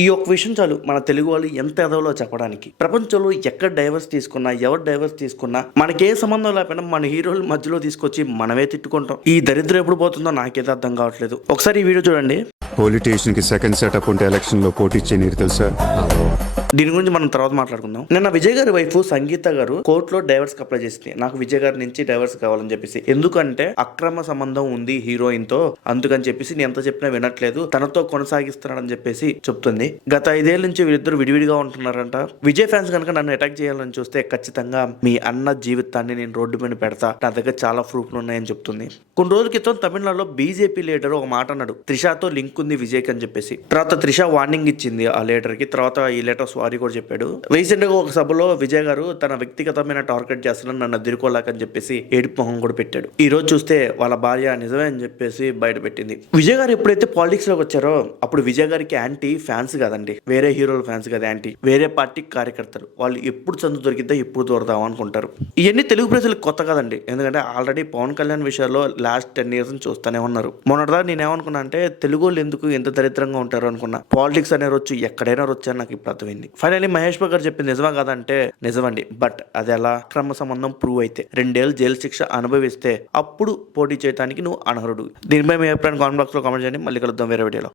ఈ ఒక్క విషయం చాలు మన తెలుగు వాళ్ళు ఎంత ఎదవలో చెప్పడానికి. ప్రపంచంలో ఎక్కడ డైవర్స్ తీసుకున్నా, ఎవరు డైవర్స్ తీసుకున్నా మనకే సంబంధం లేకపోయినా మన హీరోల మధ్యలో తీసుకొచ్చి మనమే తిట్టుకుంటాం. ఈ దరిద్రం ఎప్పుడు పోతుందో నాకైతే అర్థం కావట్లేదు. ఒకసారి ఈ వీడియో చూడండి. పొలిటీషియన్ కి సెకండ్ సెటప్ ఉంటే ఎలక్షన్ లో పోటీ చేయనీరు తెలుసా? దీని గురించి మనం తర్వాత మాట్లాడుకుందాం. నిన్న విజయ్ గారి వైఫ్ సంగీత గారు కోర్టులో డైవర్స్ అప్లై చేసింది. నాకు విజయ్ గారి నుంచి డైవర్స్ కావాలని చెప్పేసి. ఎందుకంటే అక్రమ సంబంధం ఉంది హీరోయిన్ తో, అందుకని చెప్పేసి నేను ఎంత చెప్పినా వినట్లేదు, తనతో కొనసాగిస్తున్నాడని చెప్పేసి చెప్తుంది. గత 5 ఏళ్ల నుంచి వీళ్ళిద్దరు విడివిడిగా ఉంటున్నారంట. విజయ్ ఫ్యాన్స్ కనుక నన్ను అటాక్ చేయాలని చూస్తే ఖచ్చితంగా మీ అన్న జీవితాన్ని నేను రోడ్డు మీద పెడతా, నా దగ్గర చాలా ప్రూఫ్లు ఉన్నాయని చెప్తుంది. కొన్ని రోజుల క్రితం తమిళనాడులో బీజేపీ లీడర్ ఒక మాట అన్నాడు, త్రిషాతో లింక్ ఉంది విజయ్ అని చెప్పేసి. తర్వాత త్రిష వార్నింగ్ ఇచ్చింది ఆ లీడర్ కి. తర్వాత ఈ లీటర్ సారీ కూడా చెప్పాడు. రీసెంట్ గా ఒక సభలో విజయ్ గారు తన వ్యక్తిగతమైన టార్గెట్ చేస్తున్నాను, నన్ను ఎదుర్కోలేకని చెప్పేసి ఏడుపు మొహం కూడా పెట్టాడు. ఈ రోజు చూస్తే వాళ్ళ భార్య నిజమే అని చెప్పేసి బయట పెట్టింది. విజయ్ గారు ఎప్పుడైతే పాలిటిక్స్ లోకి వచ్చారో అప్పుడు విజయ్ గారికి యాంటీ ఫ్యాన్స్ కాదండి, వేరే హీరోల ఫ్యాన్స్ కదా యాంటీ, వేరే పార్టీ కార్యకర్తలు. వాళ్ళు ఎప్పుడు చందు దొరికిద్దా ఎప్పుడు దొరదాం అనుకుంటారు. ఇవన్నీ తెలుగు ప్రజలకు కొత్త కదండి, ఎందుకంటే ఆల్రెడీ పవన్ కళ్యాణ్ విషయాల్లో లాస్ట్ 10 years చూస్తూనే ఉన్నారు. మొన్నటిదా నేనేమనుకున్నా అంటే తెలుగు వాళ్ళు ఎందుకు ఎంత దరిద్రంగా ఉంటారు అనుకున్నా. పాలిటిక్స్ అనే రోజు ఎక్కడైనా వచ్చారు నాకు ఇప్పుడు అర్థమైంది. ఫైనల్లీ మహేష్ బాబు గారు చెప్పింది నిజమా కాదంటే నిజమండి. బట్ అది ఎలా అక్రమ సంబంధం ప్రూవ్ అయితే 2 ఏళ్ళు జైలు శిక్ష అనుభవిస్తే అప్పుడు పోటీ చేయడానికి నువ్వు అనర్హుడు. దీనిపై మీ అభిప్రాయం కామెంట్ బాక్స్ లో కామెంట్ చేయండి. మళ్ళీ కలుద్దాం వేరే వీడియోలో.